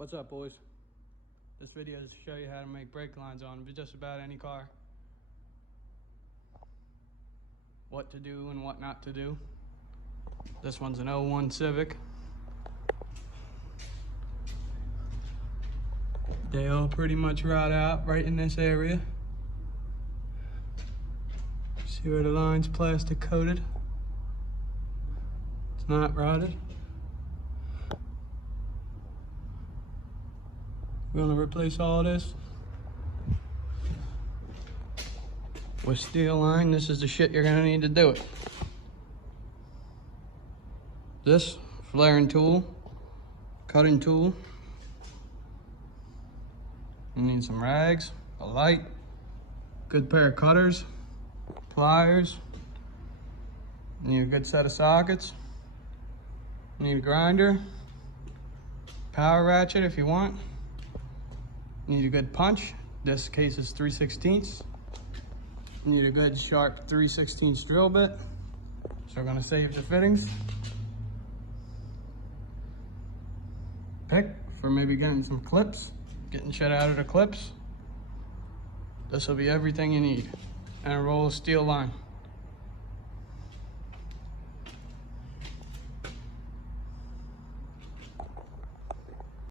What's up, boys? This video is to show you how to make brake lines on just about any car. What to do and what not to do. This one's an 01 Civic. They all pretty much rot out right in this area. See where the line's plastic coated? It's not rotted. We're gonna replace all this with steel line. This is the shit you're gonna need to do it. This flaring tool, cutting tool. You need some rags, a light, good pair of cutters, pliers. You need a good set of sockets. You need a grinder, power ratchet if you want. You need a good punch. This case is 3/16. You need a good sharp 3/16 drill bit. So we're gonna save the fittings. Pick for maybe getting some clips, getting shit out of the clips. This will be everything you need. And a roll of steel line.